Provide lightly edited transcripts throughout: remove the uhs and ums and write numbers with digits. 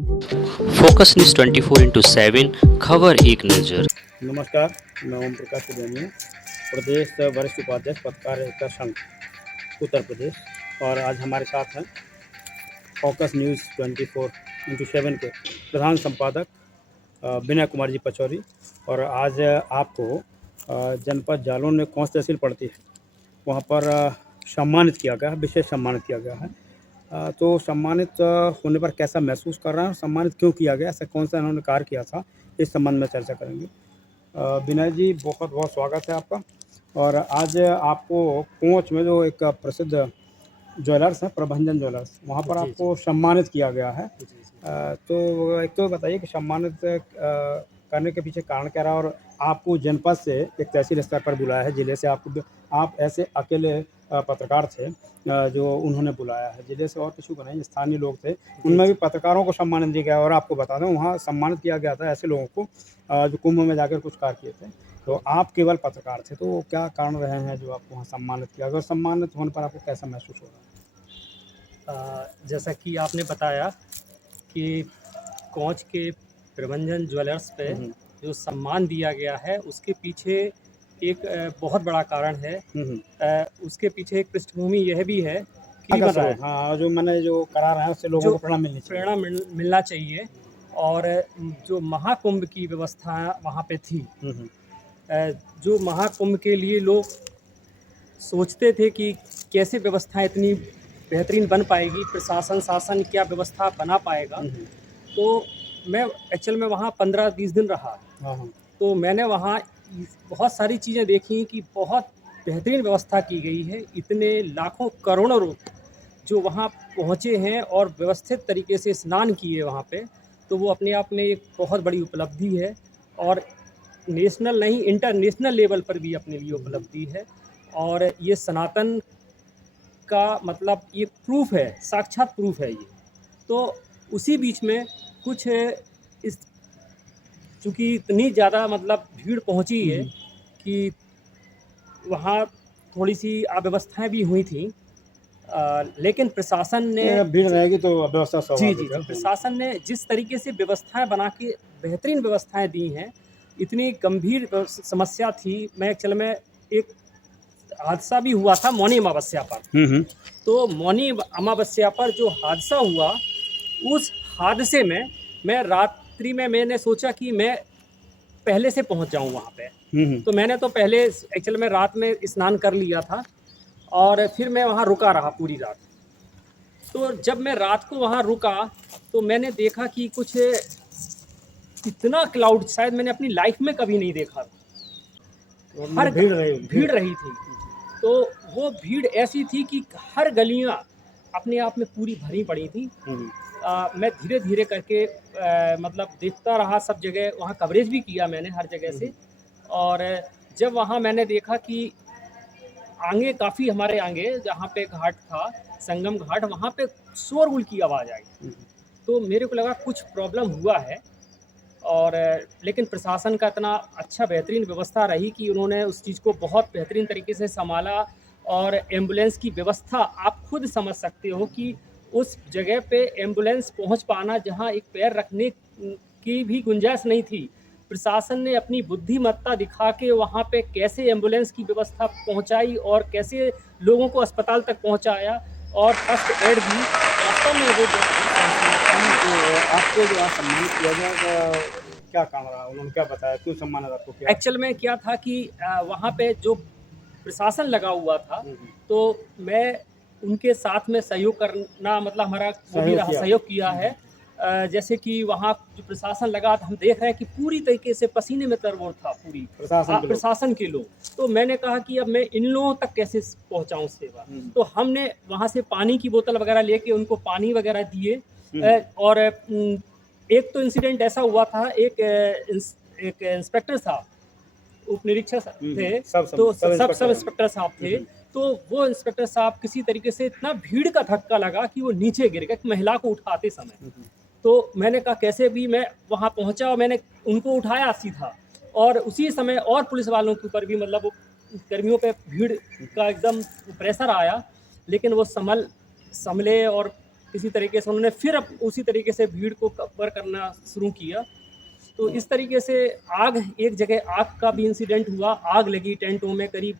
Focus news 24/7 खबर एक नज़र। नमस्कार, मैं ओम प्रकाश सुब्रमण्यम, प्रदेश वरिष्ठ उपाध्यक्ष पत्रकारिता संघ उत्तर प्रदेश। और आज हमारे साथ हैं फोकस न्यूज़ 24/7 के प्रधान संपादक विनय कुमार जी पचौरी। और आज आपको जनपद जालौन में कौन सी तहसील पड़ती है वहाँ पर सम्मानित किया गया है, विशेष सम्मानित किया गया है। तो सम्मानित होने पर कैसा महसूस कर रहे हैं, सम्मानित क्यों किया गया, ऐसा कौन सा इन्होंने कार्य किया था, इस संबंध में चर्चा करेंगे। विनय जी, बहुत बहुत स्वागत है आपका। और आज आपको कोंच में जो एक प्रसिद्ध ज्वेलर्स है, प्रभंजन ज्वेलर्स, वहाँ पर आपको सम्मानित किया गया है। तो एक तो बताइए कि सम्मानित करने के पीछे कारण क्या रहा, और आपको जनपद से एक तहसील स्तर पर बुलाया है, जिले से आप ऐसे अकेले पत्रकार थे जो उन्होंने बुलाया है। जिले से और किसी को नहीं, स्थानीय लोग थे, उनमें भी पत्रकारों को सम्मानित दिया गया। और आपको बता दें, वहाँ सम्मानित किया गया था ऐसे लोगों को जो कुंभ में जाकर कुछ कार्य किए थे। तो आप केवल पत्रकार थे, तो क्या कारण रहे हैं जो आपको वहाँ सम्मानित किया गया? और सम्मानित होने पर आपको कैसा महसूस हो रहा है? जैसा कि आपने बताया कि कोंच के प्रभंजन ज्वेलर्स पे जो सम्मान दिया गया है, उसके पीछे एक बहुत बड़ा कारण है। उसके पीछे एक पृष्ठभूमि यह भी है कि हाँ, जो मैंने जो करार है उससे लोगों को प्रेरणा मिलना चाहिए। और जो महाकुंभ की व्यवस्था वहाँ पे थी, जो महाकुंभ के लिए लोग सोचते थे कि कैसे व्यवस्था इतनी बेहतरीन बन पाएगी, प्रशासन शासन क्या व्यवस्था बना पाएगा। तो मैं एक्चुअल में वहाँ 15-20 दिन रहा। तो मैंने वहाँ बहुत सारी चीज़ें देखी कि बहुत बेहतरीन व्यवस्था की गई है। इतने लाखों करोड़ों लोग जो वहाँ पहुँचे हैं और व्यवस्थित तरीके से स्नान किए वहाँ पे, तो वो अपने आप में एक बहुत बड़ी उपलब्धि है। और नेशनल नहीं, इंटरनेशनल लेवल पर भी अपने लिए उपलब्धि है। और ये सनातन का मतलब ये प्रूफ है, साक्षात प्रूफ है ये। तो उसी बीच में कुछ इस चूँकि इतनी ज़्यादा मतलब भीड़ पहुँची है कि वहाँ थोड़ी-सी अव्यवस्थाएँ भी हुई थी। लेकिन प्रशासन ने भीड़ रहेगी तो व्यवस्था स्वाभाविक है। प्रशासन ने जिस तरीके से व्यवस्थाएँ बना के बेहतरीन व्यवस्थाएँ दी हैं, इतनी गंभीर समस्या थी। मैं एक्चुअल में एक हादसा भी हुआ था मौनी अमावस्या पर। तो मौनी अमावस्या पर जो हादसा हुआ, उस हादसे में मैं रात्रि में मैंने सोचा कि मैं पहले से पहुंच जाऊं वहां पे। तो मैंने तो पहले एक्चुअल में रात में स्नान कर लिया था और फिर मैं वहां रुका रहा पूरी रात। तो जब मैं रात को वहां रुका तो मैंने देखा कि कुछ इतना क्लाउड शायद मैंने अपनी लाइफ में कभी नहीं देखा था। हर भीड़ रही थी। तो वो भीड़ ऐसी थी कि हर गलियां अपने आप में पूरी भरी पड़ी थी। मैं धीरे धीरे करके मतलब देखता रहा सब जगह, वहाँ कवरेज भी किया मैंने हर जगह से। और जब वहाँ मैंने देखा कि आगे काफ़ी हमारे आगे जहाँ पे घाट था, संगम घाट, वहाँ पे शोरगुल की आवाज़ आई। तो मेरे को लगा कुछ प्रॉब्लम हुआ है। और लेकिन प्रशासन का इतना अच्छा बेहतरीन व्यवस्था रही कि उन्होंने उस चीज़ को बहुत बेहतरीन तरीके से संभाला। और एम्बुलेंस की व्यवस्था आप खुद समझ सकते हो कि उस जगह पे एम्बुलेंस पहुंच पाना जहां एक पैर रखने की भी गुंजाइश नहीं थी, प्रशासन ने अपनी बुद्धिमत्ता दिखा के वहां पे कैसे एम्बुलेंस की व्यवस्था पहुंचाई और कैसे लोगों को अस्पताल तक पहुंचाया और फर्स्ट एड भी वास्तव में वो आपको जो आज सम्मानित किया जाएगा, क्या काम रहा, उन्होंने क्या बताया, क्यों सम्मानित आपको किया? एक्चुअल में क्या था कि वहाँ पे जो प्रशासन लगा हुआ था, तो मैं उनके साथ में सहयोग करना मतलब हमारा सहयोग किया है। जैसे कि वहाँ जो प्रशासन लगा था, हम देख रहे हैं कि पूरी तरीके से पसीने में तरबोर था पूरी प्रशासन के लोग। तो मैंने कहा कि अब मैं इन लोगों तक कैसे पहुँचाऊँ सेवा। तो हमने वहाँ से पानी की बोतल वगैरह लेके उनको पानी वगैरह दिए। और एक तो इंसिडेंट ऐसा हुआ था, एक इंस्पेक्टर साहब, उप निरीक्षक थे, तो सब इंस्पेक्टर साहब थे। तो वो इंस्पेक्टर साहब किसी तरीके से इतना भीड़ का धक्का लगा कि वो नीचे गिर गए महिला को उठाते समय। तो मैंने कहा कैसे भी मैं वहाँ पहुँचा और मैंने उनको उठाया सीधा। और उसी समय और पुलिस वालों के ऊपर भी मतलब कर्मियों पे भीड़ का एकदम प्रेशर आया, लेकिन वो संभले और किसी तरीके से उन्होंने फिर उसी तरीके से भीड़ को कवर करना शुरू किया। तो इस तरीके से एक जगह आग का भी इंसिडेंट हुआ, आग लगी टेंटों में, करीब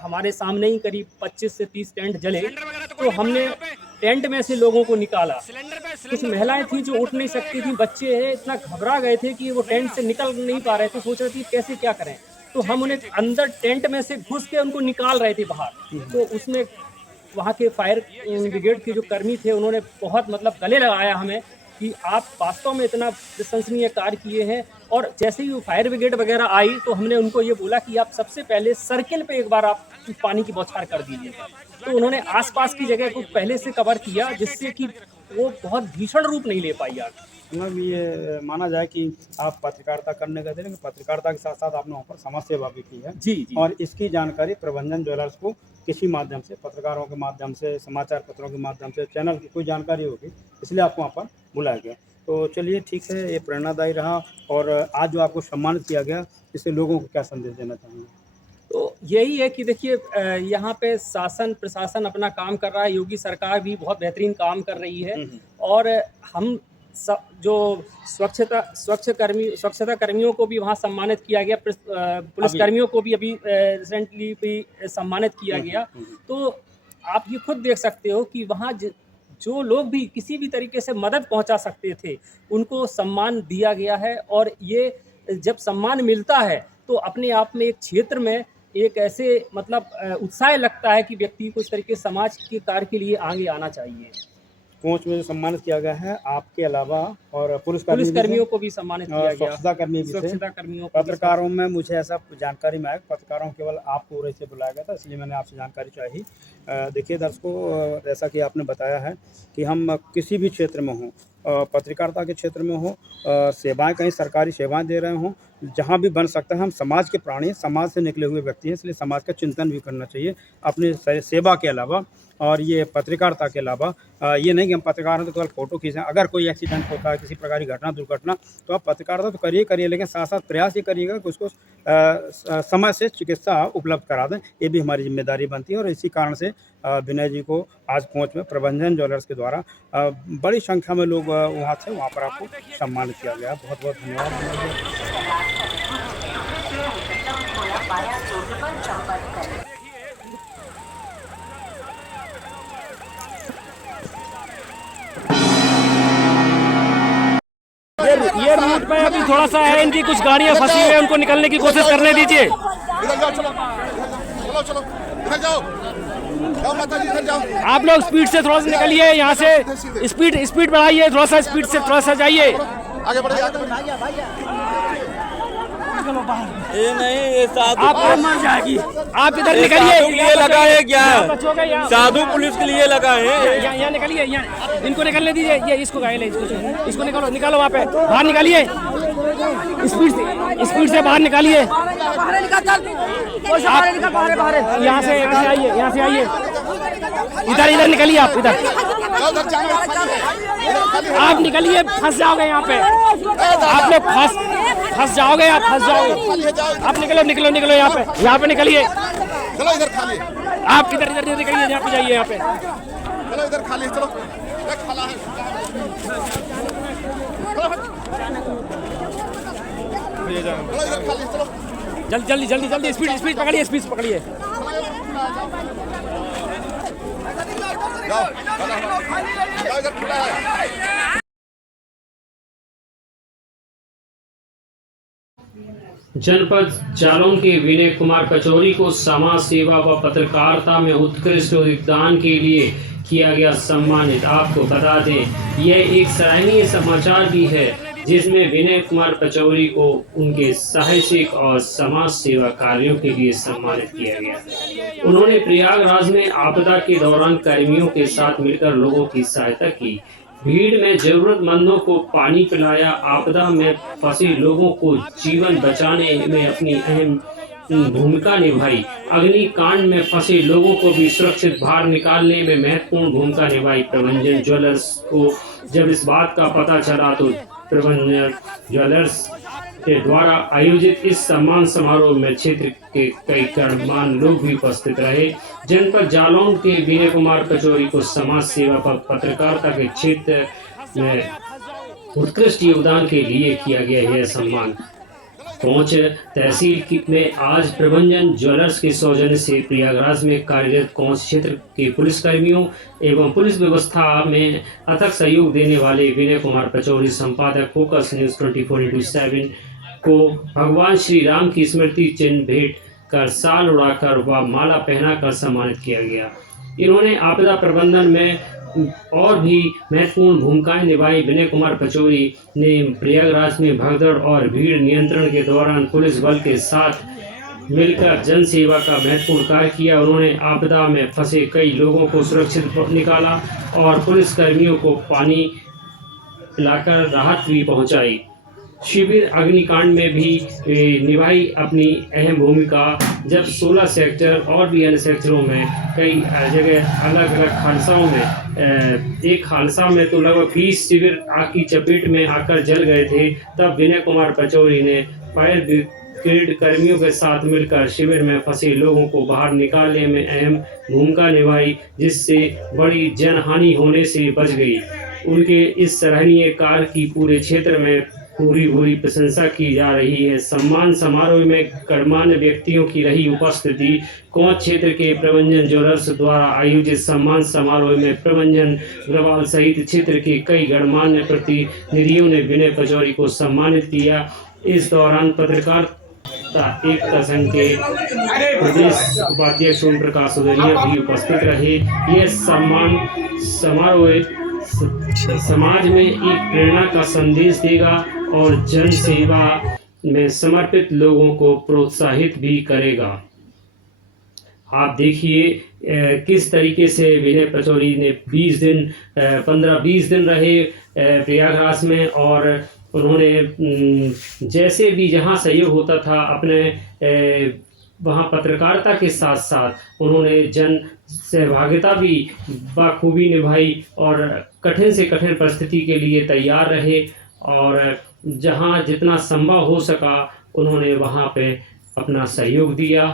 हमारे सामने ही करीब 25 से 30 टेंट जले। तो हमने टेंट में से लोगों को निकाला। कुछ महिलाएं थी जो उठ नहीं सकती थी, बच्चे हैं इतना घबरा गए थे कि वो टेंट से निकल नहीं पा रहे थे, सोच रहे थे कैसे क्या करें। तो हम उन्हें अंदर टेंट में से घुस के उनको निकाल रहे थे बाहर। तो उसमें वहाँ के फायर ब्रिगेड के जो कर्मी थे उन्होंने बहुत गले लगाया हमें कि आप वास्तव में इतना प्रशंसनीय कार्य किए हैं। और जैसे ही वो फायर ब्रिगेड वगैरह आई तो हमने उनको ये बोला कि आप सबसे पहले सर्किल पे एक बार आप पानी की बौछार कर दीजिए। तो उन्होंने आसपास की जगह को पहले से कवर किया, जिससे कि वो बहुत भीषण रूप नहीं ले पाई आग। मतलब ये माना जाए कि आप पत्रकारिता करने गए थे, लेकिन पत्रकारिता के साथ साथ आपने वहाँ पर समाज सेवा भी की है। जी। और इसकी जानकारी प्रबंधन ज्वेलर्स को किसी माध्यम से, पत्रकारों के माध्यम से, समाचार पत्रों के माध्यम से, चैनल की कोई जानकारी होगी, इसलिए आपको वहाँ पर बुलाया गया। तो चलिए ठीक है, ये प्रेरणादायी रहा। और आज जो आपको सम्मानित किया गया, इससे लोगों को क्या संदेश देना चाहेंगे? तो यही है कि देखिए, यहाँ पे शासन प्रशासन अपना काम कर रहा है, योगी सरकार भी बहुत बेहतरीन काम कर रही है। और हम जो स्वच्छता कर्मियों को भी वहाँ सम्मानित किया गया, पुलिस कर्मियों को भी अभी रिसेंटली भी सम्मानित किया गया। तो आप ये खुद देख सकते हो कि वहाँ जो लोग भी किसी भी तरीके से मदद पहुँचा सकते थे, उनको सम्मान दिया गया है। और ये जब सम्मान मिलता है तो अपने आप में एक क्षेत्र में एक ऐसे उत्साह लगता है कि व्यक्ति को इस तरीके समाज के कार्य के लिए आगे आना चाहिए। कोच में जो सम्मानित किया गया है आपके अलावा और पुलिस कर्मियों को भी सम्मानित किया गया, स्वच्छता कर्मियों, पत्रकारों में मुझे ऐसा जानकारी में आया, पत्रकारों केवल आपको उरे से बुलाया गया था, इसलिए मैंने आपसे जानकारी चाहिए। देखिए दर्शकों, जैसा कि आपने बताया है कि हम किसी भी क्षेत्र में हों, पत्रकारिता के क्षेत्र में हो, सेवाएं कहीं सरकारी सेवाएं दे रहे हों, जहां भी बन सकता है, हम समाज के प्राणी, समाज से निकले हुए व्यक्ति हैं, इसलिए समाज का चिंतन भी करना चाहिए अपनी सेवा के अलावा। और ये पत्रकारिता के अलावा ये नहीं कि हम पत्रकार हैं तो केवल फ़ोटो खींचें। अगर कोई एक्सीडेंट होता है, किसी प्रकार की घटना दुर्घटना, तो आप पत्रकारिता तो करिए, लेकिन साथ साथ प्रयास ये करिएगा कि उसको समय से चिकित्सा उपलब्ध करा दें। ये भी हमारी जिम्मेदारी बनती है। और इसी कारण से विनय जी को आज पहुँच में प्रबंधन ज्वेलर्स के द्वारा बड़ी संख्या में लोग वहाँ थे, वहाँ पर आपको सम्मानित किया गया। बहुत बहुत धन्यवाद। ये रूट पे अभी थोड़ा सा है, इनकी कुछ गाड़ियां फंसी हुई हैं, उनको निकलने की कोशिश करने दीजिए। आप लोग स्पीड से थोड़ा सा निकलिए, यहाँ से स्पीड बढ़ाइए, थोड़ा सा स्पीड से थोड़ा सा जाइए, आगे बढ़िए। ये नहीं, ये साधु आप मर जाएगी। आप इधर निकलिए, के लिए लगा है क्या? साधु पुलिस के लिए लगा है। यहाँ निकलिए, यहाँ इनको निकलने दीजिए। ये इसको घायल है, इसको निकालो वहाँ पे, बाहर निकालिए, स्पीड से बाहर निकालिए। यहाँ से आइए, इधर निकलिए, आप निकलिए, फंस जाओगे यहाँ पे, आप लोग फंस जाओगे, आप निकलो यहाँ पे निकलिए। चलो इधर खाली, आप इधर निकलिए, यहाँ पे जाइए, यहाँ पे चलो इधर खाली, चलो एक खाला है, चलो इधर खाली, चलो जल्दी स्पीड पकड़िए। जाओ इधर खुला है। जनपद जालौन के विनय कुमार कचौरी को समाज सेवा व पत्रकारिता में उत्कृष्ट योगदान के लिए किया गया सम्मानित। आपको बता दें, यह एक सराहनीय समाचार भी है जिसमें विनय कुमार कचौरी को उनके साहसिक और समाज सेवा कार्यों के लिए सम्मानित किया गया। उन्होंने प्रयागराज में आपदा के दौरान कर्मियों के साथ मिलकर लोगों की सहायता की, भीड़ में जरूरतमंदों को पानी पिलाया, आपदा में फंसे लोगों को जीवन बचाने में अपनी अहम भूमिका निभाई, अग्निकांड में फंसे लोगों को भी सुरक्षित बाहर निकालने में महत्वपूर्ण भूमिका निभाई। प्रबंधन ज्वेलर्स को जब इस बात का पता चला तो प्रबंधन ज्वेलर्स के द्वारा आयोजित इस सम्मान समारोह में क्षेत्र के कई गणमान्य लोग भी उपस्थित रहे। जनपद जालौन के विनय कुमार कचौरी को समाज सेवा व पत्रकारिता के क्षेत्र में उत्कृष्ट योगदान के लिए किया गया यह सम्मान। पहुंच तहसील में आज प्रबंधन ज्वेलर्स के सौजन्य से प्रयागराज में कार्यरत कोंच क्षेत्र के पुलिसकर्मियों एवं पुलिस व्यवस्था में अथक सहयोग देने वाले विनय कुमार कचौरी, संपादक फोकस न्यूज 24/7 को भगवान श्री राम की स्मृति चिन्ह भेंट कर साल उड़ाकर व माला पहनाकर सम्मानित किया गया। इन्होंने आपदा प्रबंधन में और भी महत्वपूर्ण भूमिकाएं निभाई। विनय कुमार कचौरी ने प्रयागराज में भगदड़ और भीड़ नियंत्रण के दौरान पुलिस बल के साथ मिलकर जन सेवा का महत्वपूर्ण कार्य किया। उन्होंने आपदा में फंसे कई लोगों को सुरक्षित निकाला और पुलिसकर्मियों को पानी पिलाकर राहत भी पहुंचाई। शिविर अग्निकांड में भी निभाई अपनी अहम भूमिका, जब 16 सेक्टर और भी अन्य सेक्टरों में कई जगह अलग अलग हादसाओं में एक हादसा में तो लगभग 20 शिविर आग की चपेट में आकर जल गए थे। तब विनय कुमार कचौरी ने फायर ब्रिगेड कर्मियों के साथ मिलकर शिविर में फंसे लोगों को बाहर निकालने में अहम भूमिका निभाई, जिससे बड़ी जनहानि से बच गई। उनके इस सराहनीय कार्य की पूरे क्षेत्र में पूरी प्रशंसा की जा रही है। सम्मान समारोह में गणमान्य व्यक्तियों की रही उपस्थिति। कोंच क्षेत्र के प्रबंधन ज्वेलर्स द्वारा आयोजित सम्मान समारोह में प्रबंधन अग्रवाल सहित क्षेत्र के कई गणमान्य प्रतिनिधियों ने विनय कचौरी को सम्मानित किया। इस दौरान पत्रकारिता एकता संघ के प्रदेश उपाध्यक्ष ओम प्रकाश उदनिया भी उपस्थित रहे। यह सम्मान समारोह समाज में एक प्रेरणा का संदेश देगा और जन सेवा में समर्पित लोगों को प्रोत्साहित भी करेगा। आप देखिए किस तरीके से विनय कचौरी ने 15-20 दिन रहे प्रयागराज में, और उन्होंने जैसे भी जहां सहयोग होता था अपने वहाँ पत्रकारिता के साथ साथ उन्होंने जन सहभागिता भी बखूबी निभाई और कठिन से कठिन परिस्थिति के लिए तैयार रहे, और जहाँ जितना संभव हो सका उन्होंने वहाँ पे अपना सहयोग दिया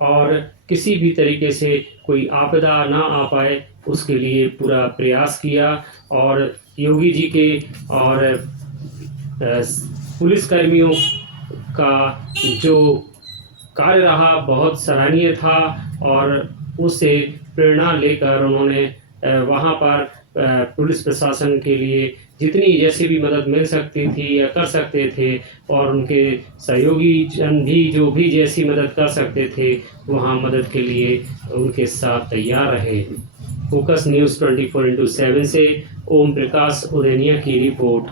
और किसी भी तरीके से कोई आपदा ना आ पाए उसके लिए पूरा प्रयास किया। और योगी जी के और पुलिसकर्मियों का जो कार्य रहा बहुत सराहनीय था, और उससे प्रेरणा लेकर उन्होंने वहाँ पर पुलिस प्रशासन के लिए जितनी जैसे भी मदद मिल सकती थी या कर सकते थे, और उनके सहयोगी जन भी जो भी जैसी मदद कर सकते थे वहाँ मदद के लिए उनके साथ तैयार रहे। फोकस न्यूज़ 24/7 से ओम प्रकाश उदनिया की रिपोर्ट।